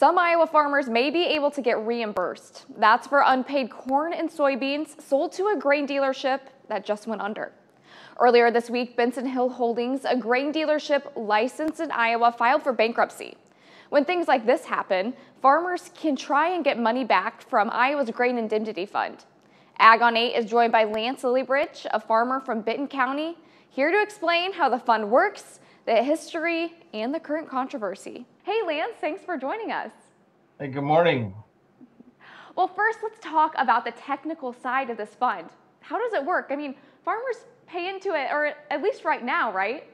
Some Iowa farmers may be able to get reimbursed. That's for unpaid corn and soybeans sold to a grain dealership that just went under. Earlier this week, Benson Hill Holdings, a grain dealership licensed in Iowa, filed for bankruptcy. When things like this happen, farmers can try and get money back from Iowa's Grain Indemnity Fund. Ag on 8 is joined by Lance Lillybridge, a farmer from Benton County, here to explain how the fund works, the history, and the current controversy. Hey Lance, thanks for joining us. Hey, good morning. Well, first let's talk about the technical side of this fund. How does it work? I mean, farmers pay into it, or at least right now, right?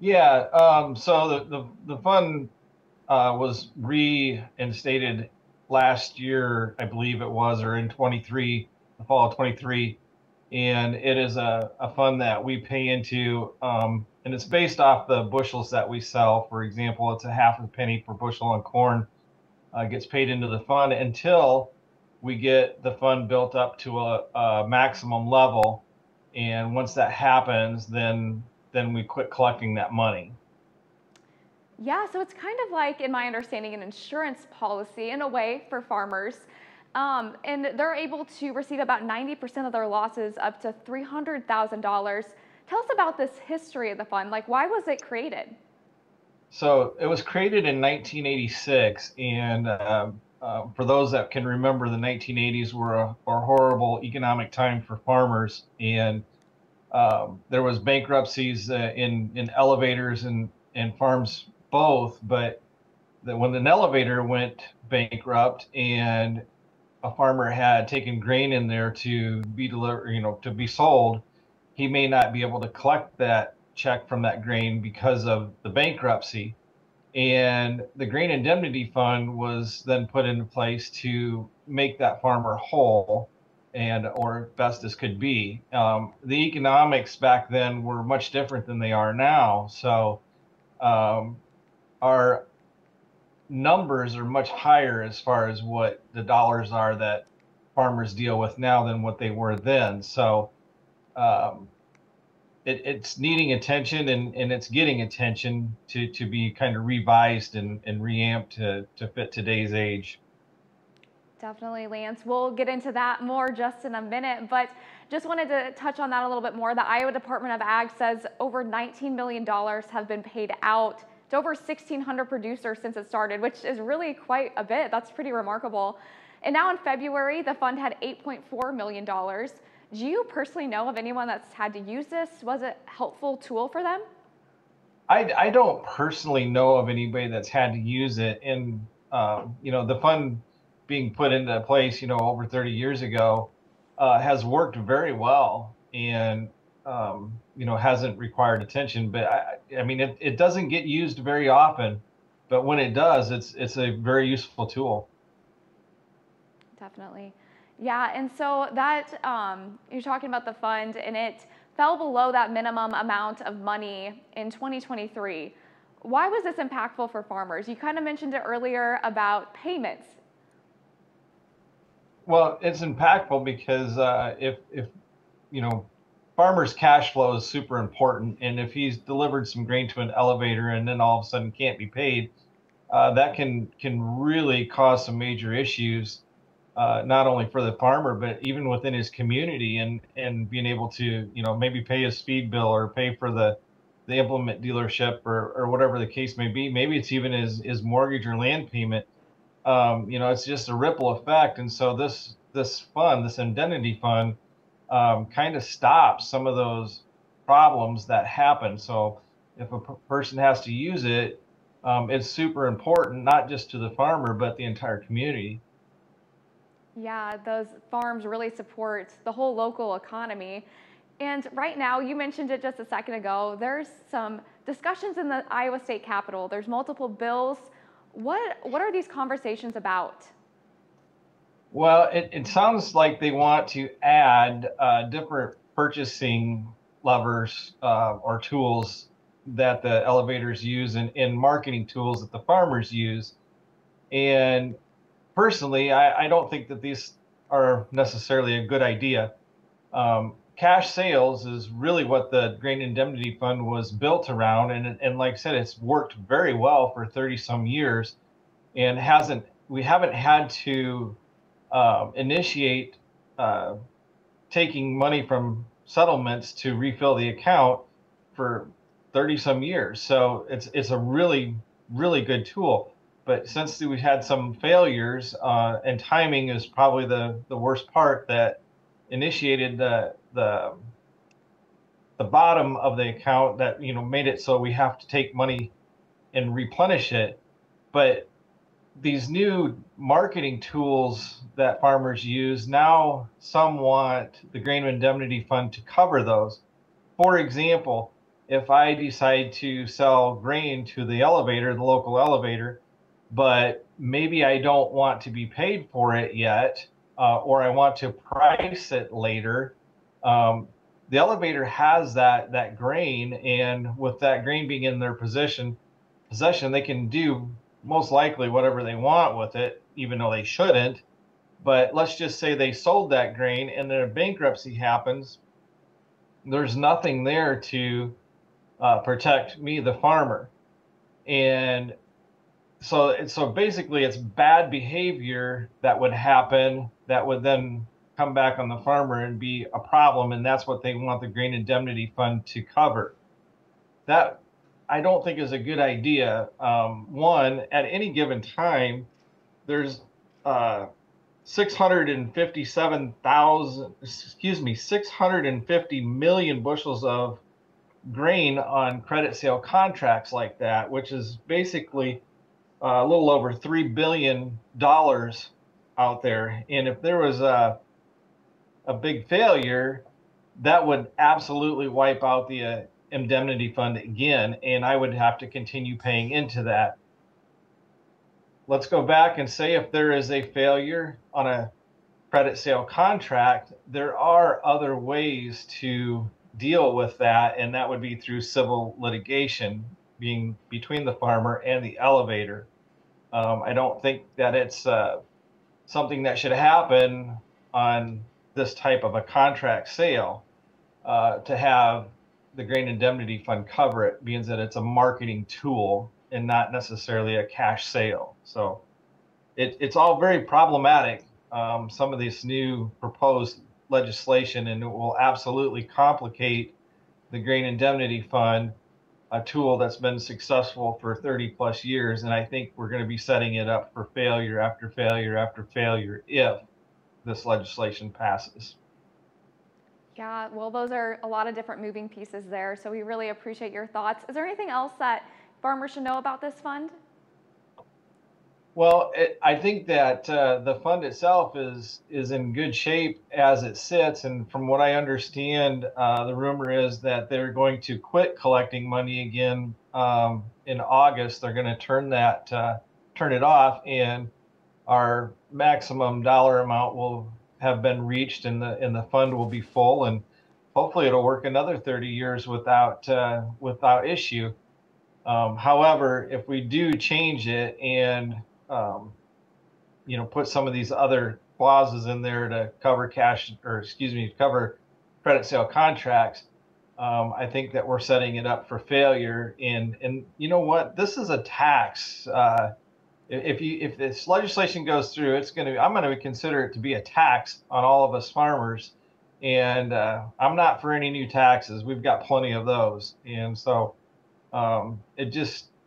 Yeah, so the fund was reinstated last year, I believe it was, or in 23, the fall of 23. And it is a fund that we pay into, and it's based off the bushels that we sell. For example, it's a half a penny per bushel on corn gets paid into the fund until we get the fund built up to a maximum level. And once that happens, then we quit collecting that money. Yeah, so it's kind of like, in my understanding, an insurance policy in a way for farmers. And they're able to receive about 90% of their losses up to $300,000. Tell us about this history of the fund. Like, why was it created? So it was created in 1986, and for those that can remember, the 1980s were a horrible economic time for farmers, and there was bankruptcies in elevators and farms both. But when an elevator went bankrupt and a farmer had taken grain in there to be delivered, to be sold, he may not be able to collect that check from that grain because of the bankruptcy. And the Grain Indemnity Fund was then put into place to make that farmer whole and or best as could be. The economics back then were much different than they are now. So our numbers are much higher as far as what the dollars are that farmers deal with now than what they were then. So it's needing attention, and it's getting attention to be kind of revised and reamped to fit today's age. Definitely, Lance. We'll get into that more just in a minute, but just wanted to touch on that a little bit more. The Iowa Department of Ag says over $19 million have been paid out to over 1,600 producers since it started, which is really quite a bit. That's pretty remarkable. And now in February, the fund had $8.4 million. Do you personally know of anyone that's had to use this? Was it a helpful tool for them? I don't personally know of anybody that's had to use it. And, the fund being put into place, over 30 years ago, has worked very well and, hasn't required attention. But I mean, it doesn't get used very often, but when it does, it's a very useful tool. Definitely. Yeah, and so that you're talking about the fund, and it fell below that minimum amount of money in 2023. Why was this impactful for farmers? You kind of mentioned it earlier about payments. Well, it's impactful because if farmer's cash flow is super important, and if he's delivered some grain to an elevator and then all of a sudden can't be paid, that can really cause some major issues, not only for the farmer but even within his community, and being able to maybe pay his feed bill or pay for the implement dealership or whatever the case may be. Maybe it's even his mortgage or land payment. It's just a ripple effect. And so this fund, this indemnity fund, kind of stops some of those problems that happen. So if a person has to use it, it's super important, not just to the farmer, but the entire community. Yeah, those farms really support the whole local economy. And right now, you mentioned it just a second ago, there's some discussions in the Iowa State Capitol. There's multiple bills. What are these conversations about? Well, it sounds like they want to add different purchasing levers or tools that the elevators use, and marketing tools that the farmers use. And personally, I don't think that these are necessarily a good idea. Cash sales is really what the Grain Indemnity Fund was built around. And like I said, it's worked very well for 30 some years. and we haven't had to initiate taking money from settlements to refill the account for 30 some years. So it's a really, really good tool. But since we had some failures, and timing is probably the worst part, that initiated the bottom of the account, that made it so we have to take money and replenish it. But these new marketing tools that farmers use now, some want the grain indemnity fund to cover those. For example, if I decide to sell grain to the local elevator, but maybe I don't want to be paid for it yet, or I want to price it later, the elevator has that grain, and with that grain being in their possession, they can do most likely whatever they want with it, even though they shouldn't. But let's just say they sold that grain and then a bankruptcy happens. There's nothing there to protect me, the farmer. And so basically it's bad behavior that would happen that would then come back on the farmer and be a problem. And that's what they want the grain indemnity fund to cover. That, I don't think, is a good idea. One, at any given time, there's 650 million bushels of grain on credit sale contracts like that, which is basically a little over $3 billion out there. And if there was a big failure, that would absolutely wipe out the indemnity fund again, and I would have to continue paying into that. Let's go back and say if there is a failure on a credit sale contract, there are other ways to deal with that, and that would be through civil litigation, being between the farmer and the elevator. I don't think that it's something that should happen on this type of a contract sale, to have the grain indemnity fund cover it, being that it's a marketing tool and not necessarily a cash sale. So it's all very problematic, some of this new proposed legislation, and it will absolutely complicate the grain indemnity fund, a tool that's been successful for 30 plus years. And I think we're going to be setting it up for failure after failure after failure if this legislation passes. Yeah, well, those are a lot of different moving pieces there, so we really appreciate your thoughts. Is there anything else that farmers should know about this fund? Well, I think that the fund itself is in good shape as it sits, and from what I understand, the rumor is that they're going to quit collecting money again in August. They're going to turn it off, and our maximum dollar amount will have been reached, and the fund will be full, and hopefully it'll work another 30 years without issue. However, if we do change it and put some of these other clauses in there to cover cover credit sale contracts, I think that we're setting it up for failure. And you know what? This is a tax. If this legislation goes through, I'm going to consider it to be a tax on all of us farmers. And I'm not for any new taxes. We've got plenty of those. And so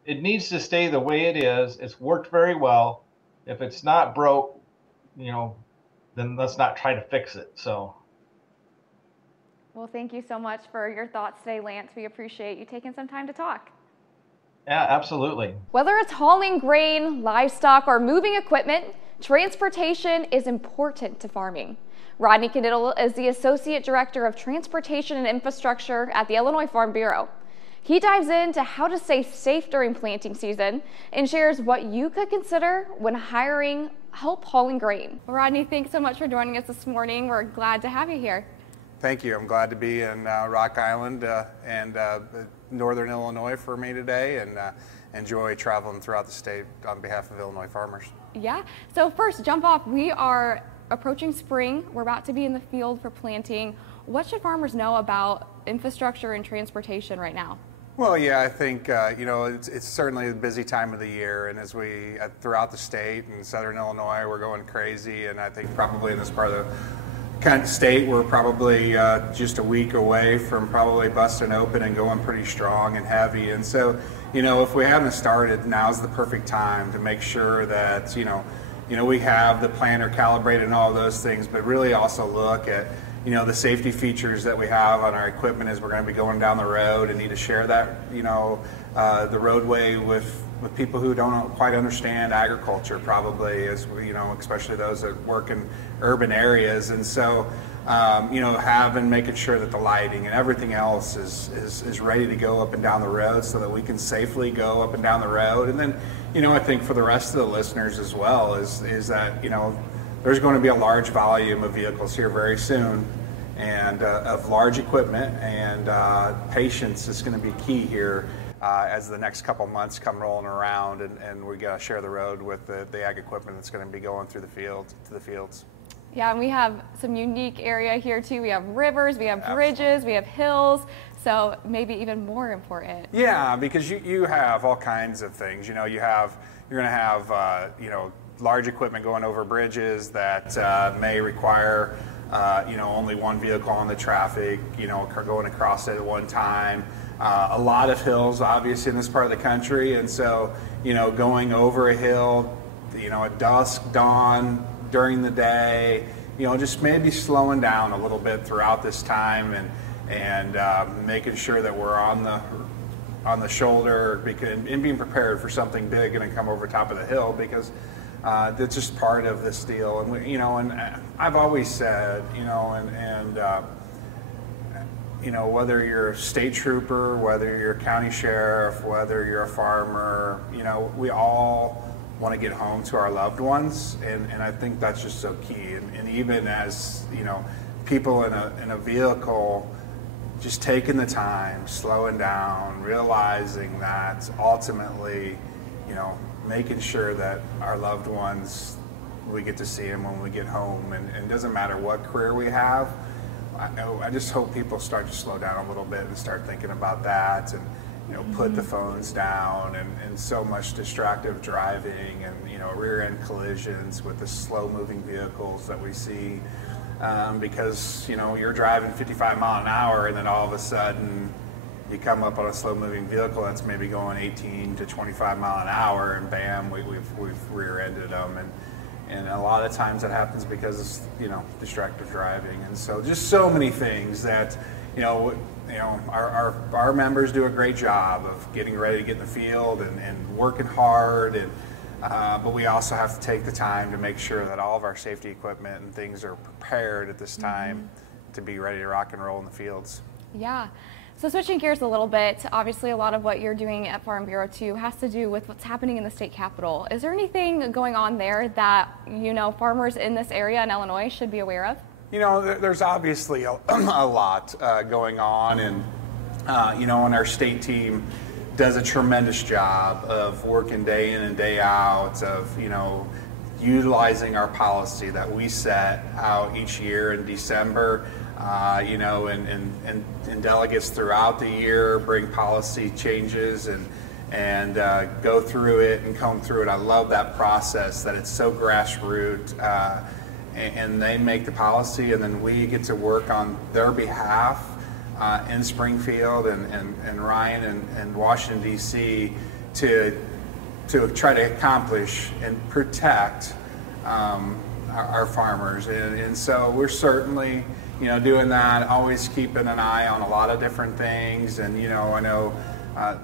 it needs to stay the way it is. It's worked very well. If it's not broke, then let's not try to fix it. So. Well, thank you so much for your thoughts today, Lance. We appreciate you taking some time to talk. Yeah, absolutely. Whether it's hauling grain, livestock, or moving equipment, transportation is important to farming. Rodney Knittel is the Associate Director of Transportation and Infrastructure at the Illinois Farm Bureau. He dives into how to stay safe during planting season and shares what you could consider when hiring help hauling grain. Rodney, thanks so much for joining us this morning. We're glad to have you here. Thank you. I'm glad to be in Rock Island and Northern Illinois for me today, and enjoy traveling throughout the state on behalf of Illinois farmers. Yeah. So first, jump off. We are approaching spring. We're about to be in the field for planting. What should farmers know about infrastructure and transportation right now? Well, yeah, I think it's certainly a busy time of the year, and as we throughout the state and Southern Illinois, we're going crazy, and I think probably in this part of the kind of state, we're probably just a week away from probably busting open and going pretty strong and heavy. And so, if we haven't started, now's the perfect time to make sure that we have the planner calibrated and all those things, but really also look at the safety features that we have on our equipment as we're going to be going down the road and need to share that, the roadway with people who don't quite understand agriculture probably, as especially those that work in urban areas. And so, making sure that the lighting and everything else is ready to go up and down the road so that we can safely go up and down the road. And then, I think for the rest of the listeners as well is that, there's going to be a large volume of vehicles here very soon, and of large equipment, and patience is going to be key here as the next couple months come rolling around, and we got to share the road with the ag equipment that's going to be going through the fields. Yeah, and we have some unique area here too. We have rivers, we have bridges, we have hills, so maybe even more important. Yeah, because you have all kinds of things. You're going to have large equipment going over bridges that may require only one vehicle on the traffic, going across it at one time. A lot of hills, obviously, in this part of the country, and so going over a hill, at dusk, dawn, during the day, just maybe slowing down a little bit throughout this time, and making sure that we're on the shoulder and being prepared for something big going to come over top of the hill, because that's just part of this deal. And I've always said, whether you're a state trooper, whether you're a county sheriff, whether you're a farmer, we all want to get home to our loved ones, and I think that's just so key. And even as people in a vehicle, just taking the time, slowing down, realizing that ultimately, making sure that our loved ones, we get to see them when we get home, and it doesn't matter what career we have. I just hope people start to slow down a little bit and start thinking about that, and put the phones down, and so much distractive driving, and rear end collisions with the slow moving vehicles that we see, because you're driving 55 mile an hour, and then all of a sudden you come up on a slow moving vehicle that's maybe going 18 to 25 mile an hour, and bam, we've rear-ended them. And a lot of times that happens because distracted driving. And so just so many things that our members do a great job of getting ready to get in the field and working hard, but we also have to take the time to make sure that all of our safety equipment and things are prepared at this time to be ready to rock and roll in the fields. Yeah. So switching gears a little bit, obviously a lot of what you're doing at Farm Bureau too has to do with what's happening in the state capitol. Is there anything going on there that, farmers in this area in Illinois should be aware of? There's obviously a lot going on, and, and our state team does a tremendous job of working day in and day out of, utilizing our policy that we set out each year in December. And delegates throughout the year bring policy changes and go through it and comb through it. I love that process, that it's so grassroots, and they make the policy, and then we get to work on their behalf in Springfield and Ryan and Washington, D.C. to try to accomplish and protect our farmers. And so we're certainly doing that, always keeping an eye on a lot of different things. And, I know,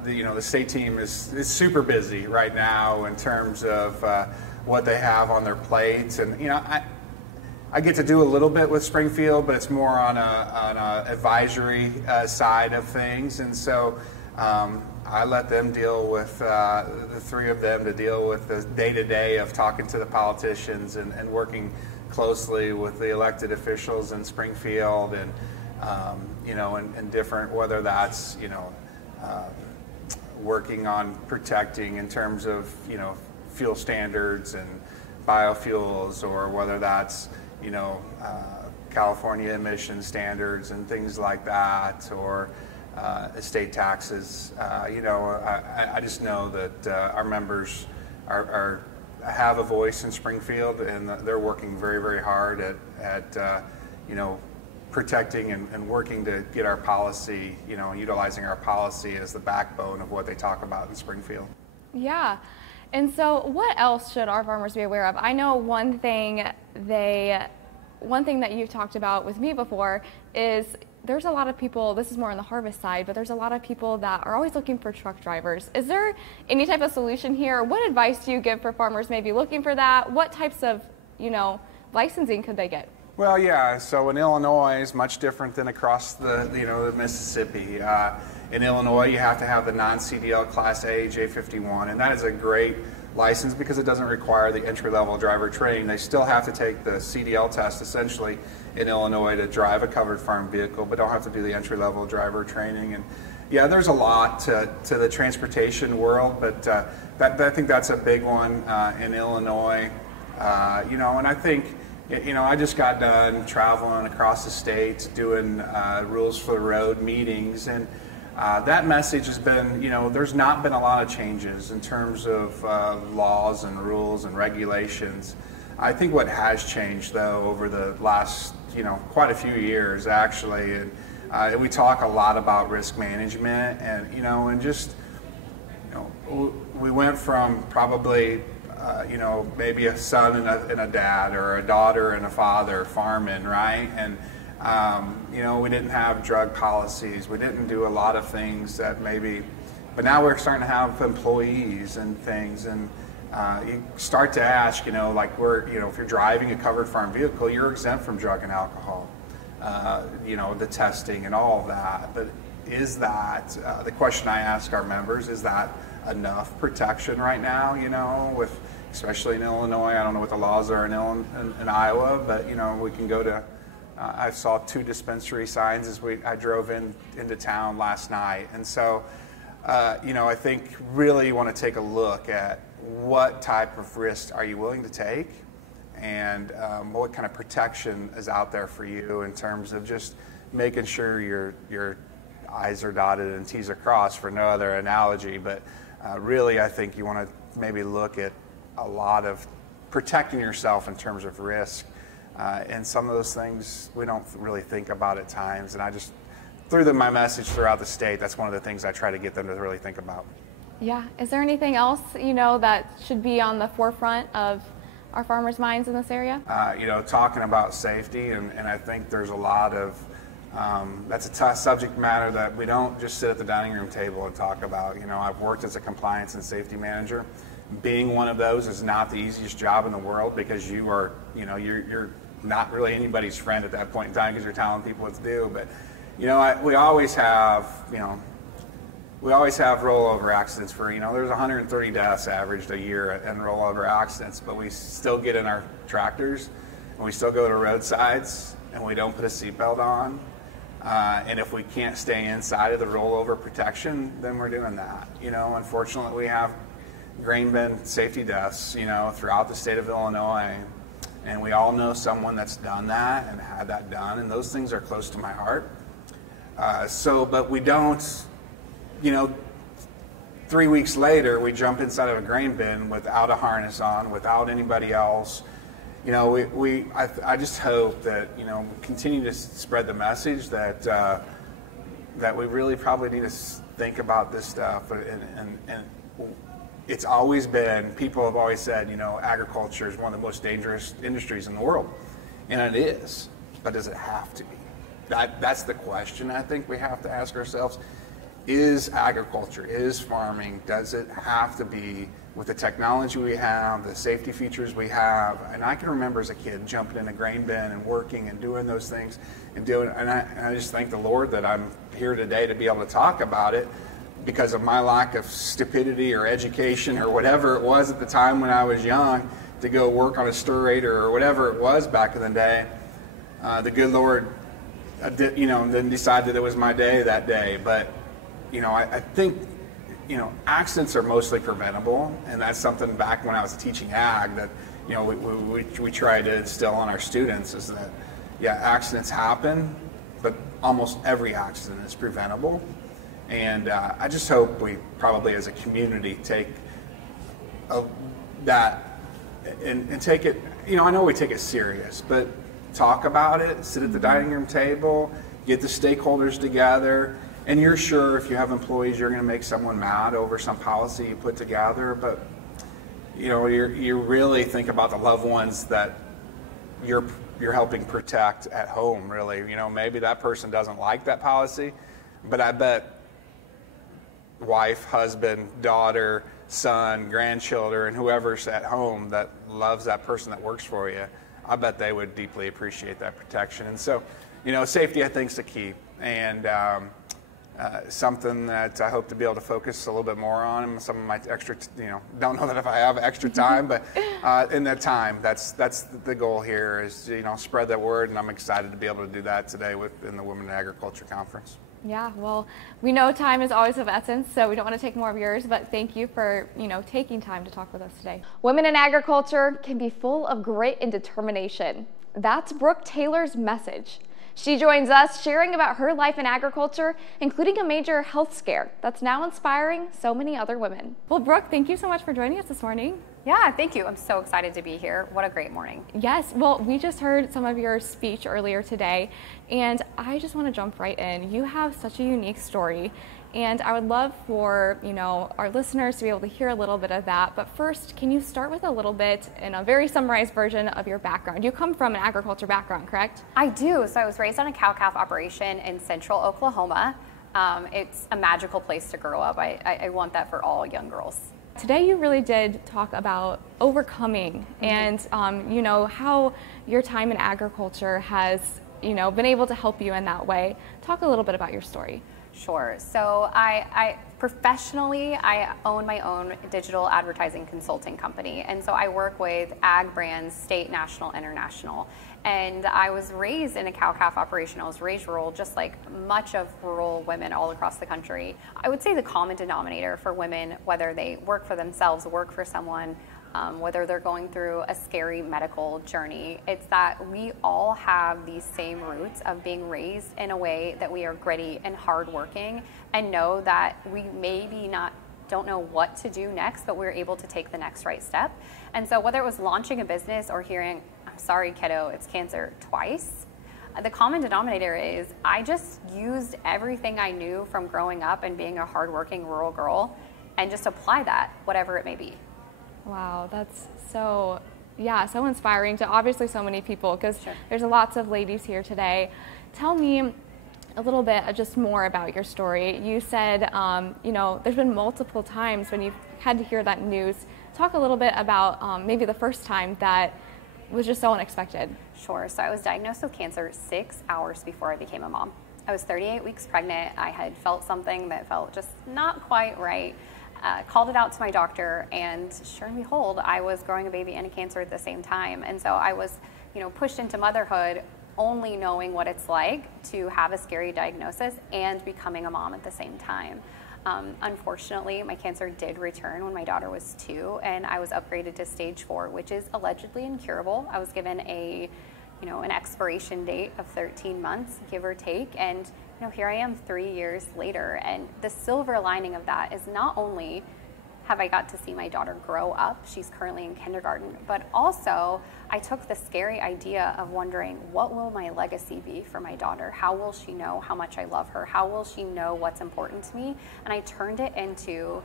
the state team is super busy right now in terms of what they have on their plates. And, I get to do a little bit with Springfield, but it's more on a advisory side of things. And so I let them deal with, the three of them to deal with the day-to-day of talking to the politicians and working closely with the elected officials in Springfield, and and different, whether that's working on protecting in terms of fuel standards and biofuels, or whether that's California emission standards and things like that, or estate taxes. I just know that our members have a voice in Springfield, and they're working very, very hard at protecting and working to get our policy, utilizing our policy as the backbone of what they talk about in Springfield. Yeah. And so what else should our farmers be aware of? I know one thing that you've talked about with me before is there's a lot of people, this is more on the harvest side, but there's a lot of people that are always looking for truck drivers. Is there any type of solution here? What advice do you give for farmers maybe looking for that? What types of, licensing could they get? Well, yeah, so in Illinois is much different than across the Mississippi. In Illinois, you have to have the non-CDL Class A J51, and that is a great license because it doesn't require the entry-level driver training. They still have to take the CDL test, essentially, in Illinois to drive a covered farm vehicle, but don't have to do the entry-level driver training. And yeah, there's a lot to the transportation world, but I think that's a big one in Illinois. And I think, I just got done traveling across the states doing rules for the road meetings, and that message has been, there's not been a lot of changes in terms of laws and rules and regulations. I think what has changed, though, over the last, quite a few years, actually, and we talk a lot about risk management, and, we went from probably, maybe a son and a dad, or a daughter and a father farming, right? And we didn't have drug policies. We didn't do a lot of things that maybe, but now we're starting to have employees and things, and you start to ask, if you're driving a covered farm vehicle, you're exempt from drug and alcohol, the testing and all of that. But is that, the question I ask our members, is that enough protection right now, especially in Illinois? I don't know what the laws are in Iowa, but, we can go to, I saw 2 dispensary signs as I drove into town last night. And so, I think really you want to take a look at what type of risk are you willing to take, and what kind of protection is out there for you in terms of just making sure your I's are dotted and T's are crossed, for no other analogy. But really, I think you want to maybe look at a lot of protecting yourself in terms of risk. And some of those things we don't really think about at times. And I just, through my message throughout the state, that's one of the things I try to get them to really think about. Yeah. Is there anything else, that should be on the forefront of our farmers' minds in this area? Talking about safety, and I think there's a lot of, that's a tough subject matter that we don't just sit at the dining room table and talk about. I've worked as a compliance and safety manager. Being one of those is not the easiest job in the world, because you are, you're not really anybody's friend at that point in time, because you're telling people what to do. But, we always have, rollover accidents for, there's 130 deaths averaged a year in rollover accidents, but we still get in our tractors, and we still go to roadsides, and we don't put a seatbelt on. And if we can't stay inside of the rollover protection, then we're doing that. Unfortunately, we have grain bin safety deaths, throughout the state of Illinois. And we all know someone that's done that and had that done, and those things are close to my heart. But we don't, 3 weeks later, we jump inside of a grain bin without a harness on, without anybody else. I just hope that, we continue to spread the message that that we really probably need to think about this stuff. And it's always been, people have always said, agriculture is one of the most dangerous industries in the world. And it is. But does it have to be? That's the question I think we have to ask ourselves. Is agriculture, is farming, does it have to be, with the technology we have, the safety features we have? And I can remember as a kid jumping in a grain bin and working and doing those things, and I just thank the Lord that I'm here today to be able to talk about it, because of my lack of stupidity or education or whatever it was at the time when I was young, to go work on a stirrator or whatever it was back in the day. The good Lord, didn't decide that it was my day that day. But, I think, accidents are mostly preventable, and that's something back when I was teaching ag that, we try to instill on our students, is that, yeah, accidents happen, but almost every accident is preventable. And I just hope we probably as a community take that and take it, I know we take it serious, but talk about it, sit at the dining room table, get the stakeholders together, and you're sure if you have employees you're going to make someone mad over some policy you put together, but you really think about the loved ones that you're helping protect at home, really. Maybe that person doesn't like that policy, but I bet wife, husband, daughter, son, grandchildren, whoever's at home that loves that person that works for you, I bet they would deeply appreciate that protection. And so, safety I think is the key, and something that I hope to be able to focus a little bit more on. And some of my extra, don't know that if I have extra time, but in that time, that's the goal here is spread that word, and I'm excited to be able to do that today in the Women in Agriculture Conference. Yeah, well, we know time is always of essence, so we don't want to take more of yours, but thank you for, taking time to talk with us today. Women in agriculture can be full of grit and determination. That's Brooke Taylor's message. She joins us sharing about her life in agriculture, including a major health scare that's now inspiring so many other women. Well, Brooke, thank you so much for joining us this morning. Yeah, thank you. I'm so excited to be here. What a great morning. Yes, well, we just heard some of your speech earlier today, and I just want to jump right in. You have such a unique story, and I would love for, our listeners to be able to hear a little bit of that. But first, can you start with a little bit in a very summarized version of your background? You come from an agriculture background, correct? I do. So I was raised on a cow-calf operation in central Oklahoma. It's a magical place to grow up. I want that for all young girls. Today you really did talk about overcoming and how your time in agriculture has been able to help you in that way. Talk a little bit about your story. Sure. So I professionally, I own my own digital advertising consulting company. And so I work with ag brands, state, national, international. And I was raised in a cow-calf operation. I was raised rural, just like much of rural women all across the country. I would say the common denominator for women, whether they work for themselves, work for someone, whether they're going through a scary medical journey, it's that we all have these same roots of being raised in a way that we are gritty and hardworking and know that we maybe don't know what to do next, but we're able to take the next right step. And so whether it was launching a business or hearing, I'm sorry, kiddo, it's cancer twice, the common denominator is I just used everything I knew from growing up and being a hardworking rural girl and just apply that, whatever it may be. Wow, that's so inspiring to obviously so many people, because there's lots of ladies here today. Tell me a little bit just more about your story. You said, there's been multiple times when you've had to hear that news. Talk a little bit about maybe the first time that was just so unexpected. Sure. So I was diagnosed with cancer 6 hours before I became a mom. I was 38 weeks pregnant. I had felt something that felt just not quite right. Called it out to my doctor, and sure and behold, I was growing a baby and a cancer at the same time. And so I was, pushed into motherhood only knowing what it's like to have a scary diagnosis and becoming a mom at the same time. Unfortunately, my cancer did return when my daughter was 2, and I was upgraded to stage 4, which is allegedly incurable. I was given an expiration date of 13 months, give or take, and here I am 3 years later. And the silver lining of that is not only have I got to see my daughter grow up, she's currently in kindergarten, but also I took the scary idea of wondering, what will my legacy be for my daughter? How will she know how much I love her? How will she know what's important to me? And I turned it into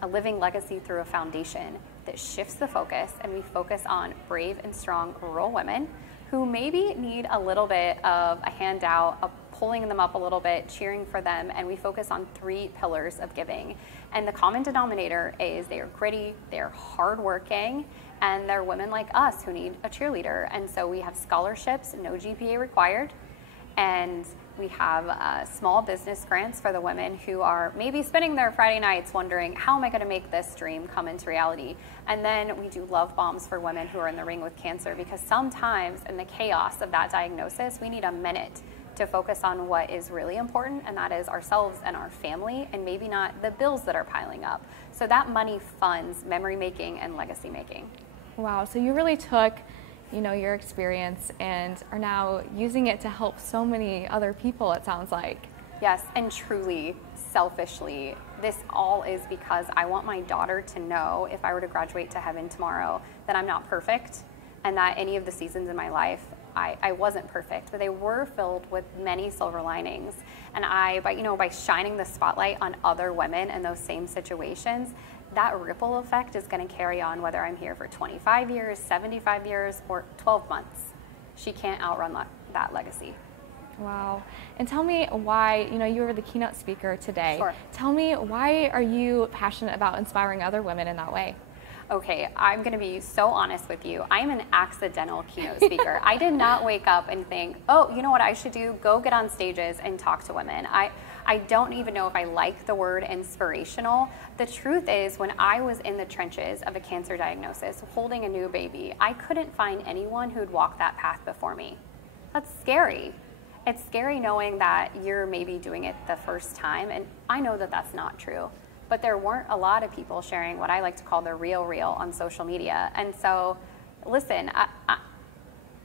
a living legacy through a foundation that shifts the focus, and we focus on brave and strong rural women who maybe need a little bit of a handout, of pulling them up a little bit, cheering for them, and we focus on 3 pillars of giving. And the common denominator is they are gritty, they're hardworking, and they're women like us who need a cheerleader. And so we have scholarships, no GPA required, and we have small business grants for the women who are maybe spending their Friday nights wondering, how am I going to make this dream come into reality? And then we do love bombs for women who are in the ring with cancer, because sometimes in the chaos of that diagnosis, we need a minute to focus on what is really important, and that is ourselves and our family, and maybe not the bills that are piling up. So that money funds memory making and legacy making. Wow, so you really took your experience and are now using it to help so many other people, it sounds like. Yes, and truly selfishly, this all is because I want my daughter to know, if I were to graduate to heaven tomorrow, that I'm not perfect, and that any of the seasons in my life, I wasn't perfect, but they were filled with many silver linings. And by shining the spotlight on other women in those same situations, that ripple effect is going to carry on whether I'm here for 25 years, 75 years, or 12 months. She can't outrun that legacy. Wow. And tell me why, you were the keynote speaker today. Sure. Tell me, why are you passionate about inspiring other women in that way? Okay, I'm going to be so honest with you. I'm an accidental keynote speaker. I did not wake up and think, oh, you know what I should do? Go get on stages and talk to women. I don't even know if I like the word inspirational. The truth is, when I was in the trenches of a cancer diagnosis, holding a new baby, I couldn't find anyone who'd walk that path before me. That's scary. It's scary knowing that you're maybe doing it the first time, and I know that that's not true. But there weren't a lot of people sharing what I like to call the real on social media. And so, listen,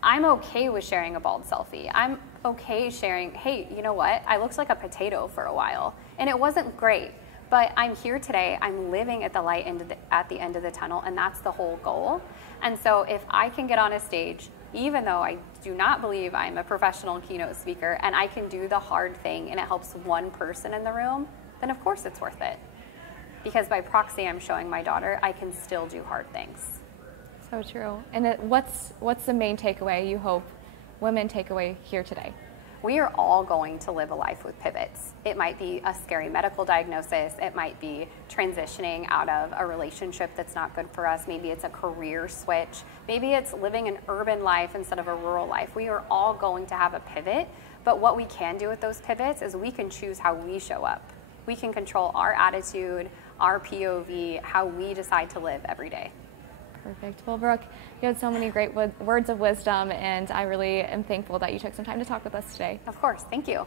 I'm okay with sharing a bald selfie. I'm okay sharing, hey, you know what? I looked like a potato for a while, and it wasn't great. But I'm here today. I'm living at the light at the end of the tunnel, and that's the whole goal. And so if I can get on a stage, even though I do not believe I'm a professional keynote speaker, and I can do the hard thing and it helps one person in the room, then of course it's worth it. Because by proxy, I'm showing my daughter I can still do hard things. So true. And what's the main takeaway you hope women take away here today? We are all going to live a life with pivots. It might be a scary medical diagnosis. It might be transitioning out of a relationship that's not good for us. Maybe it's a career switch. Maybe it's living an urban life instead of a rural life. We are all going to have a pivot, but what we can do with those pivots is we can choose how we show up. We can control our attitude, our POV, how we decide to live every day. Perfect. Well, Brooke, you had so many great words of wisdom, and I really am thankful that you took some time to talk with us today. Of course. Thank you.